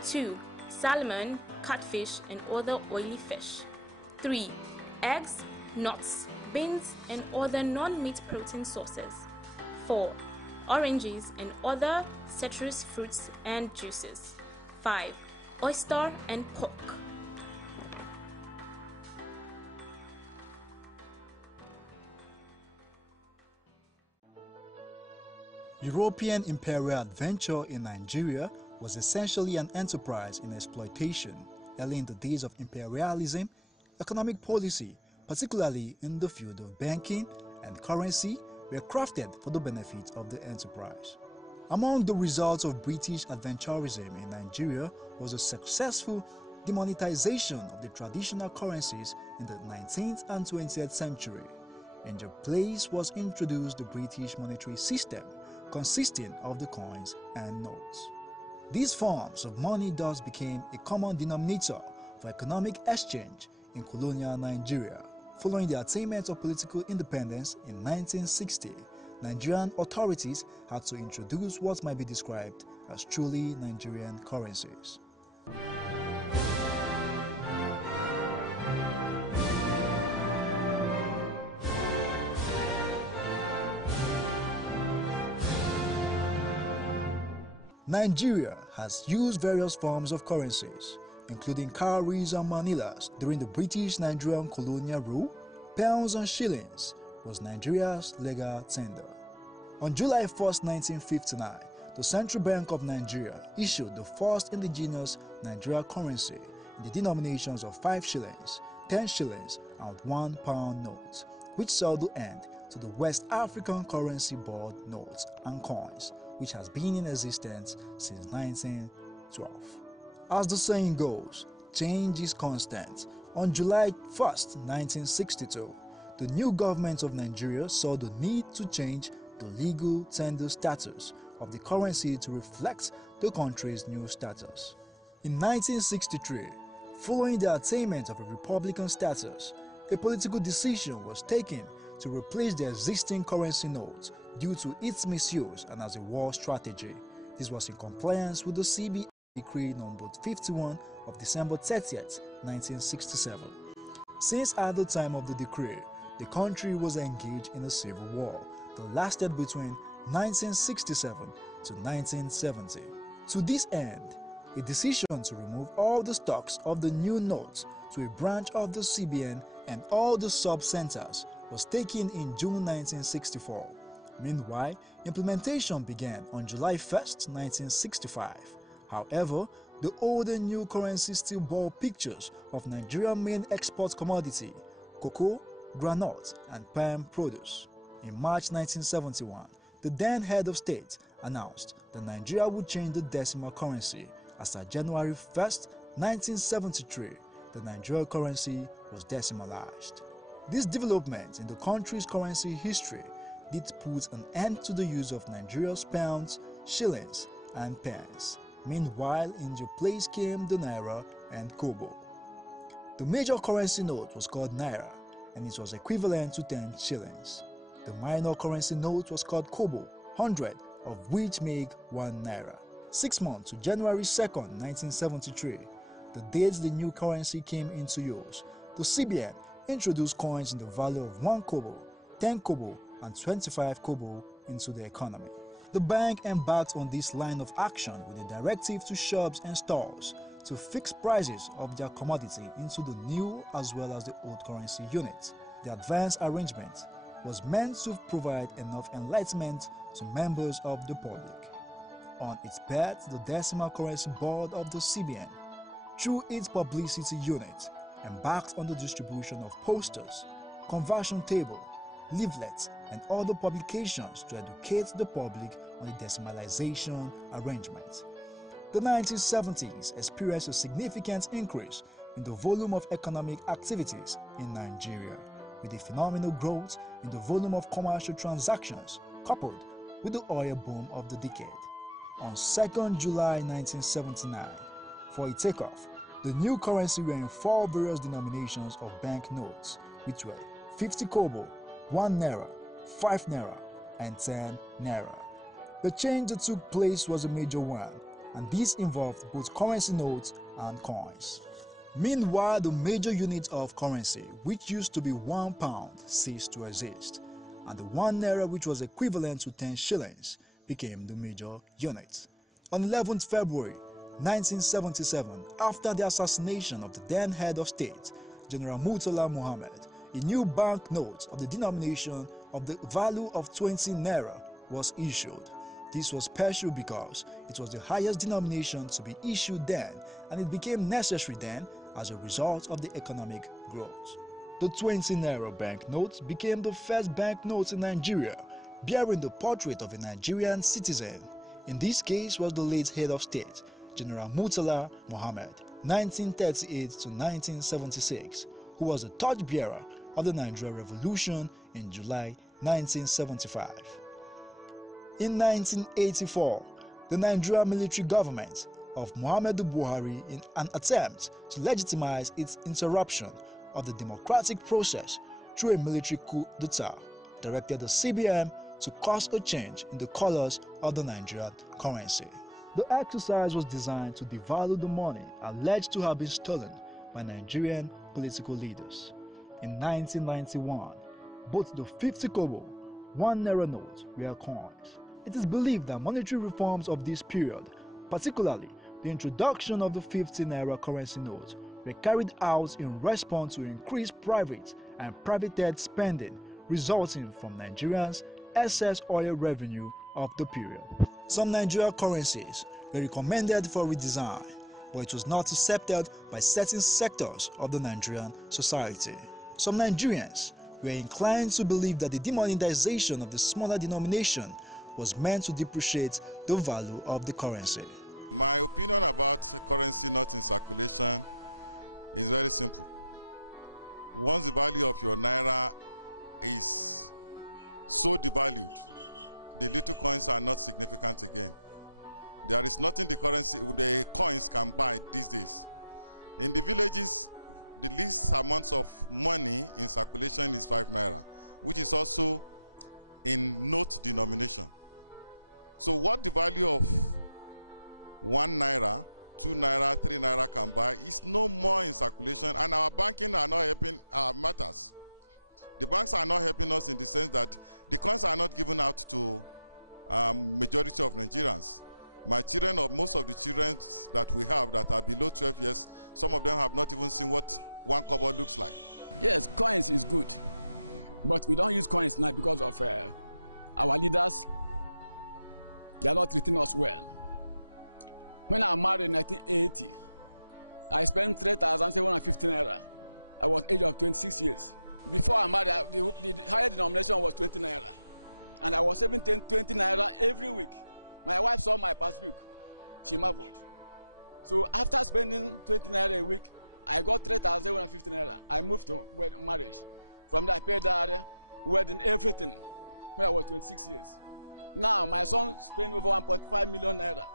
2. Salmon, catfish, and other oily fish. 3. Eggs, nuts, beans, and other non-meat protein sources. 4. Oranges and other citrus fruits and juices. 5. Oyster and pork. European imperial adventure in Nigeria was essentially an enterprise in exploitation. Early in the days of imperialism, economic policy, particularly in the field of banking and currency, were crafted for the benefit of the enterprise. Among the results of British adventurism in Nigeria was a successful demonetization of the traditional currencies in the 19th and 20th century. In their place was introduced the British monetary system, consisting of the coins and notes. These forms of money thus became a common denominator for economic exchange in colonial Nigeria. Following the attainment of political independence in 1960, Nigerian authorities had to introduce what might be described as truly Nigerian currencies. Nigeria has used various forms of currencies, including cowries and manillas during the British Nigerian colonial rule, pounds and shillings was Nigeria's legal tender. On July 1, 1959, the Central Bank of Nigeria issued the first indigenous Nigeria currency in the denominations of 5 shillings, 10 shillings and 1 pound notes, which saw the end to the West African Currency Board notes and coins, which has been in existence since 1912. As the saying goes, change is constant. On July 1, 1962, the new government of Nigeria saw the need to change the legal tender status of the currency to reflect the country's new status. In 1963, following the attainment of a republican status, a political decision was taken to replace the existing currency note due to its misuse and as a war strategy. This was in compliance with the CBN Decree number 51 of December 30th, 1967. Since at the time of the decree, the country was engaged in a civil war that lasted between 1967 to 1970. To this end, a decision to remove all the stocks of the new notes to a branch of the CBN and all the sub-centers was taken in June 1964. Meanwhile, implementation began on July 1, 1965. However, the old and new currency still bore pictures of Nigeria's main export commodity, cocoa, groundnut, and palm produce. In March 1971, the then head of state announced that Nigeria would change the decimal currency as of January 1, 1973, the Nigerian currency was decimalized. This development in the country's currency history did put an end to the use of Nigeria's pounds, shillings, and pence. Meanwhile, in their place came the naira and kobo. The major currency note was called naira, and it was equivalent to 10 shillings. The minor currency note was called kobo, 100 of which make 1 naira. 6 months to January 2, 1973, the date the new currency came into use, the CBN introduced coins in the value of 1 kobo, 10 kobo, and 25 kobo into the economy. The bank embarked on this line of action with a directive to shops and stores to fix prices of their commodity into the new as well as the old currency unit. The advanced arrangement was meant to provide enough enlightenment to members of the public. On its part, the Decimal Currency Board of the CBN, through its publicity unit, embarked on the distribution of posters, conversion table, leaflets, and other publications to educate the public on the decimalization arrangement. The 1970s experienced a significant increase in the volume of economic activities in Nigeria, with a phenomenal growth in the volume of commercial transactions coupled with the oil boom of the decade. On 2nd July 1979, for a takeoff, the new currency were in 4 various denominations of bank notes, which were 50 kobo, 1 naira, 5 naira, and 10 naira. The change that took place was a major one, and this involved both currency notes and coins. Meanwhile, the major unit of currency, which used to be 1 pound, ceased to exist, and the 1 naira, which was equivalent to 10 shillings, became the major unit. On 11th February 1977, after the assassination of the then head of state, General Murtala Muhammad, a new banknote of the denomination of the value of 20 naira was issued. This was special because it was the highest denomination to be issued then, and it became necessary then as a result of the economic growth. The 20 naira banknote became the first banknote in Nigeria bearing the portrait of a Nigerian citizen. In this case was the late head of state, General Murtala Muhammad, 1938 to 1976, who was the torchbearer of the Nigerian Revolution in July 1975. In 1984, the Nigerian military government of Muhammadu Buhari, in an attempt to legitimize its interruption of the democratic process through a military coup d'etat, directed the CBN to cause a change in the colors of the Nigerian currency. The exercise was designed to devalue the money alleged to have been stolen by Nigerian political leaders. In 1991, both the 50 kobo, 1 naira note were coins. It is believed that monetary reforms of this period, particularly the introduction of the 50 naira currency note, were carried out in response to increased private and private spending resulting from Nigerians' excess oil revenue of the period. Some Nigerian currencies were recommended for redesign, but it was not accepted by certain sectors of the Nigerian society. Some Nigerians were inclined to believe that the demonetization of the smaller denomination was meant to depreciate the value of the currency. My opinion about currency not in circulation is very simple. Once the value of your naira is so devalued, the little coins are not significant again. There is nothing the coins can buy these days. In the villages, the least amount of money in circulation is 5 naira, which is also in note denomination. So what the value of 1 naira, 2 naira, 3 naira can buy is no more in circulation, and our banking are not helping our matters. The banks are not helping us in the sense that the coins are not given out to majority of Nigerians. My children, or most of the children that we have that are below 12 years, some of them have not even seen what 1 kobo looks like. Yes, coins is good, but we don't use coins now because of our leaders. They are not treating us well. When I married in 1980, I spent 3,750 naira. I was age of 26 years. Before I married, the higher denomination was 20 naira. And I was saving 20 naira every week. My wife saw my passbook. She marveled. So after spending 20 naira a week, I got 3,750 naira. I moved to marriage. From there, I paid that wedding, everything, when I was 26 years. Now, my son spent over 1.5 million naira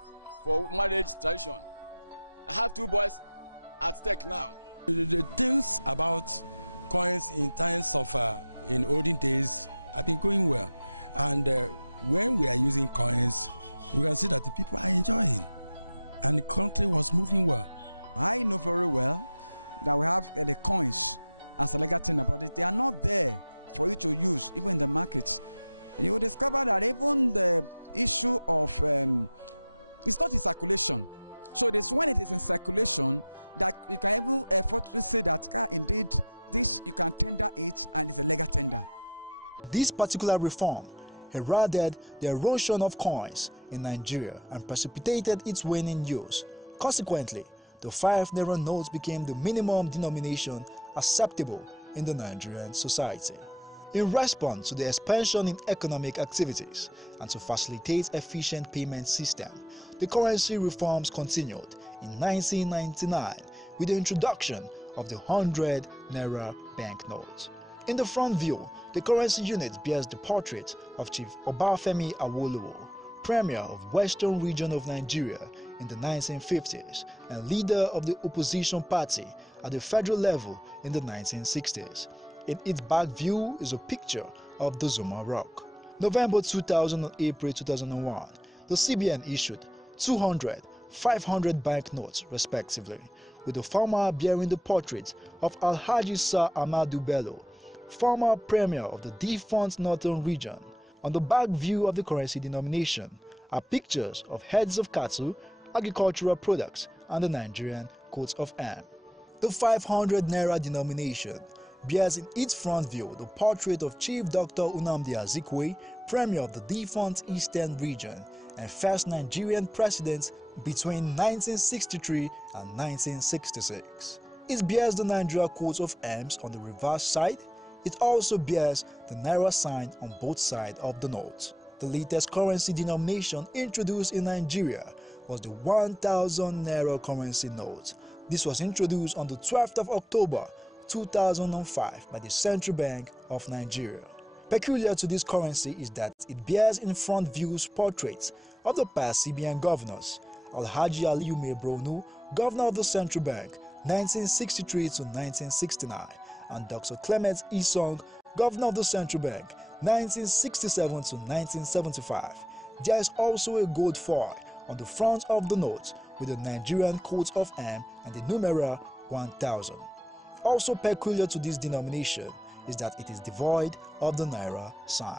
for marriage tradition. I have 2 boys at stake now. The things about coins in times of, in olden days, have been going well. And when we are using coins, we can see that the people are enjoying. And the country was moving well. I know very well that we have the coins as a legal tender, but they are not there for you to use, even in the markets. You will discover that even the issue of, it's not in circulation. So it's when it is in circulation that you can even effectively say that, indeed, this you can tender it and it's a legal tender. This particular reform heralded the erosion of coins in Nigeria and precipitated its waning use. Consequently, the 5 naira notes became the minimum denomination acceptable in the Nigerian society. In response to the expansion in economic activities and to facilitate efficient payment system, the currency reforms continued in 1999 with the introduction of the 100 naira banknote. In the front view, the currency unit bears the portrait of Chief Obafemi Awolowo, Premier of Western Region of Nigeria in the 1950s and leader of the opposition party at the federal level in the 1960s. In its back view is a picture of the Zuma Rock. November 2000 and April 2001, the CBN issued 200, 500 banknotes respectively, with the former bearing the portrait of Alhaji Sir Ahmadu Bello, former Premier of the defunct Northern Region. On the back view of the currency denomination are pictures of heads of cattle, agricultural products, and the Nigerian coat of arms. The 500 naira denomination bears in its front view the portrait of Chief Dr. Nnamdi Azikiwe, Premier of the defunct Eastern Region and first Nigerian President between 1963 and 1966. It bears the Nigeria coat of arms on the reverse side. It also bears the Naira sign on both sides of the note. The latest currency denomination introduced in Nigeria was the 1,000 Naira currency note. This was introduced on the 12th of October 2005 by the Central Bank of Nigeria. Peculiar to this currency is that it bears in front views portraits of the past CBN governors: Alhaji Aliyu Mebronu, Governor of the Central Bank 1963 to 1969, and Dr. Clement Isong, Governor of the Central Bank 1967 to 1975. There is also a gold foil on the front of the note with the Nigerian coat of arms and the numeral 1000. Also peculiar to this denomination is that it is devoid of the Naira sign.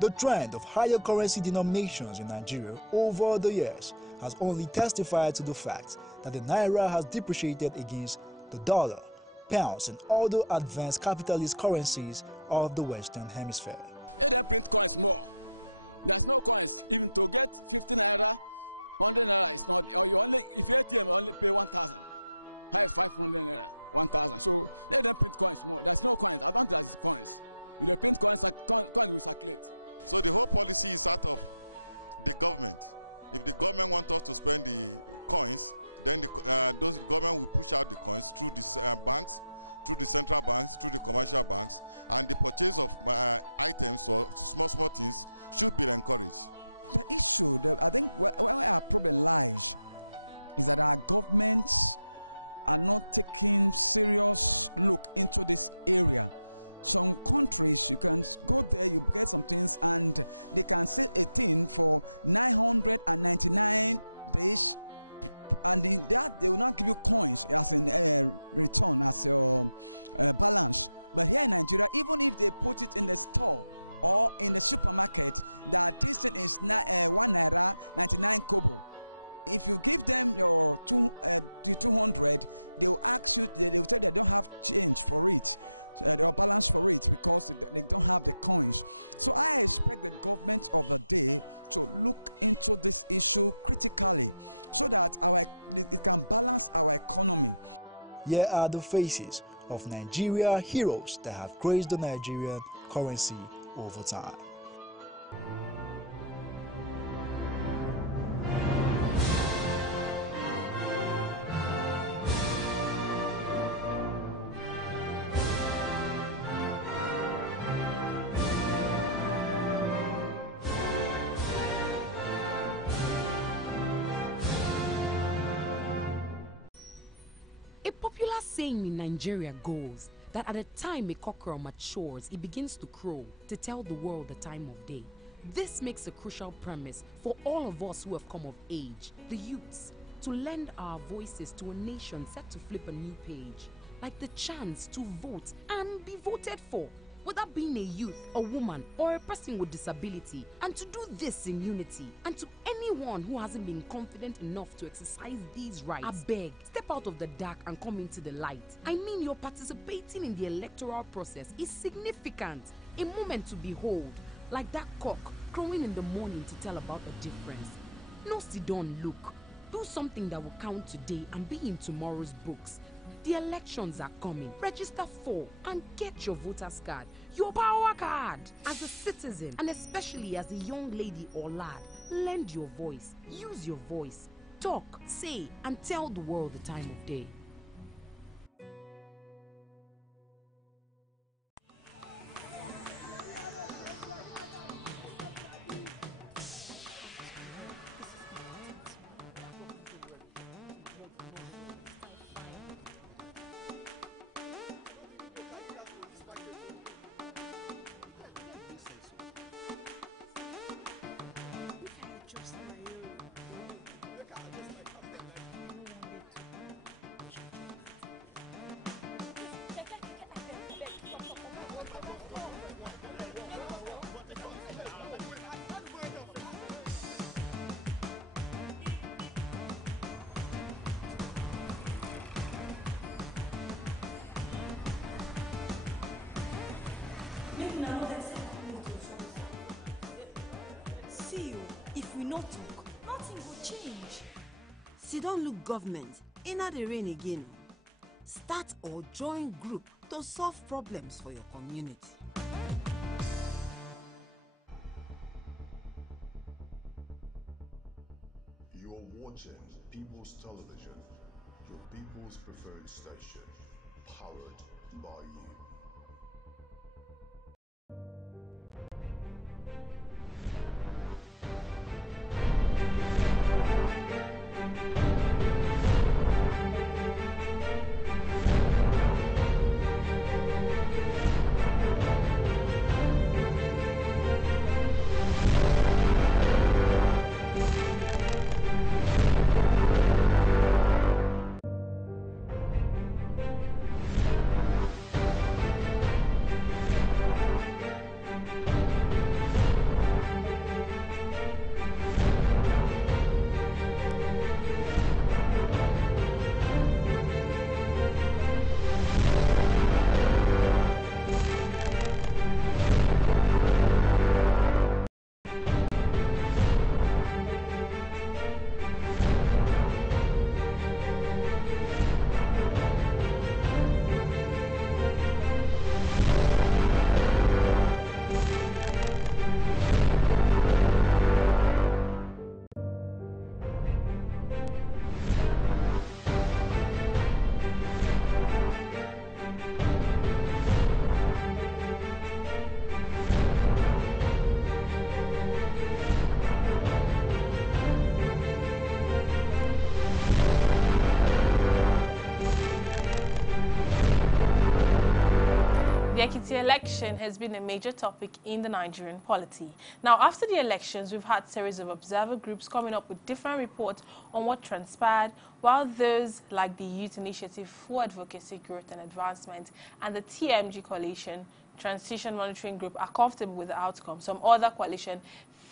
The trend of higher currency denominations in Nigeria over the years has only testified to the fact that the Naira has depreciated against the dollar, pounds and other advanced capitalist currencies of the Western Hemisphere. If they print coins more, there's no coins. Even to get 50 naira, 100 naira is not, or you only, if you ATM, you only pay 1,000. High 500 naira, 1,000. So let them print coins more. There's no coins. I don't think there's coins. If they print coins, coins will circulate. So the whole policy is out of the government. If the government wants us to spend the coins, then those government will push out the coins through the banks, through the central banks, through the commercial banks, and the purchase of items or small things should be encouraged. The issue, I think where our problem lies is that our governments are not taking serious look into this area. Some countries, you can go there, you get some things, and they can sell a thing for 999 days, and in that they will not give you coins as in return, as your balance. But here in Nigeria, even if they put it in the store or in the supermarket, that this thing is 1 naira 99 kobo. If you give them your 200, they will ask you, they will tell you they don't have change for it, or balance for it, because they don't have the coins. So I expect the government of the day to look into this issue critically, so that it can balance our economy. Here are the faces of Nigeria heroes that have graced the Nigerian currency over time. A popular saying in Nigeria goes that at the time a cockerel matures, it begins to crow to tell the world the time of day. This makes a crucial premise for all of us who have come of age, the youths, to lend our voices to a nation set to flip a new page, like the chance to vote and be voted for, whether being a youth, a woman, or a person with disability, and to do this in unity. And to anyone who hasn't been confident enough to exercise these rights, I beg, step out of the dark and come into the light. I mean, your participating in the electoral process is significant, a moment to behold, like that cock crowing in the morning to tell about a difference. No sit down look. Do something that will count today and be in tomorrow's books. The elections are coming. Register for and get your voter's card, your power card. As a citizen, and especially as a young lady or lad, lend your voice, use your voice, talk, say, and tell the world the time of day. See, if we not talk, nothing will change. See, don't look government, inna the rain again. Start or join group to solve problems for your community. You're watching People's Television, your people's preferred station, powered by you. election has been a major topic in the Nigerian polity. Now, after the elections, we've had a series of observer groups coming up with different reports on what transpired, while those like the Youth Initiative for Advocacy, Growth and Advancement and the TMG Coalition, Transition Monitoring Group, are comfortable with the outcome. Some other coalition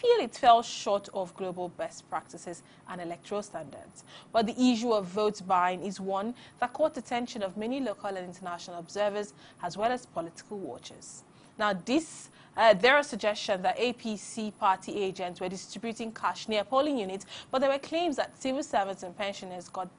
feel it fell short of global best practices and electoral standards. But the issue of vote buying is one that caught the attention of many local and international observers as well as political watchers. Now, there are suggestions that APC party agents were distributing cash near polling units, but there were claims that civil servants and pensioners got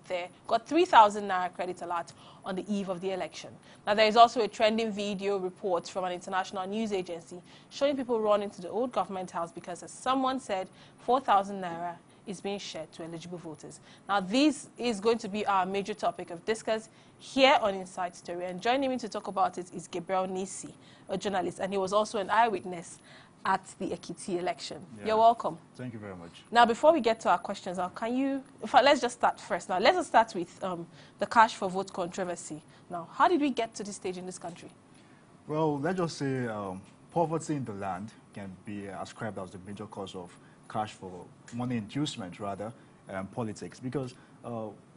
3,000 naira credit alert on the eve of the election. Now, there is also a trending video report from an international news agency showing people running to the old government house because, as someone said, 4,000 naira is being shared to eligible voters. Now, this is going to be our major topic of discuss here on Inside Story. And joining me to talk about it is Gabriel Nisi, a journalist, and he was also an eyewitness at the Ekiti election. Yeah. You're welcome. Thank you very much. Now, before we get to our questions, let's just start first. Now, let's start with the cash for vote controversy. Now, how did we get to this stage in this country? Well, let's just say poverty in the land can be ascribed as the major cause of cash for money inducement, rather, politics. Because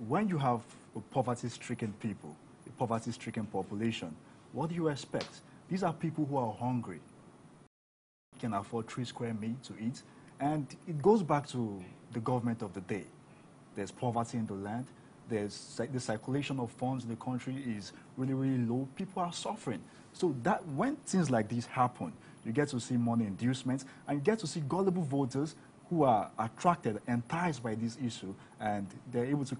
when you have a poverty-stricken people, a poverty-stricken population, what do you expect? These are people who are hungry, can afford 3 square meals to eat, and it goes back to the government of the day. There's poverty in the land. The circulation of funds in the country is really, really low. People are suffering. So that when things like this happen, you get to see money inducements, and you get to see gullible voters who are attracted, enticed by this issue, and they're able to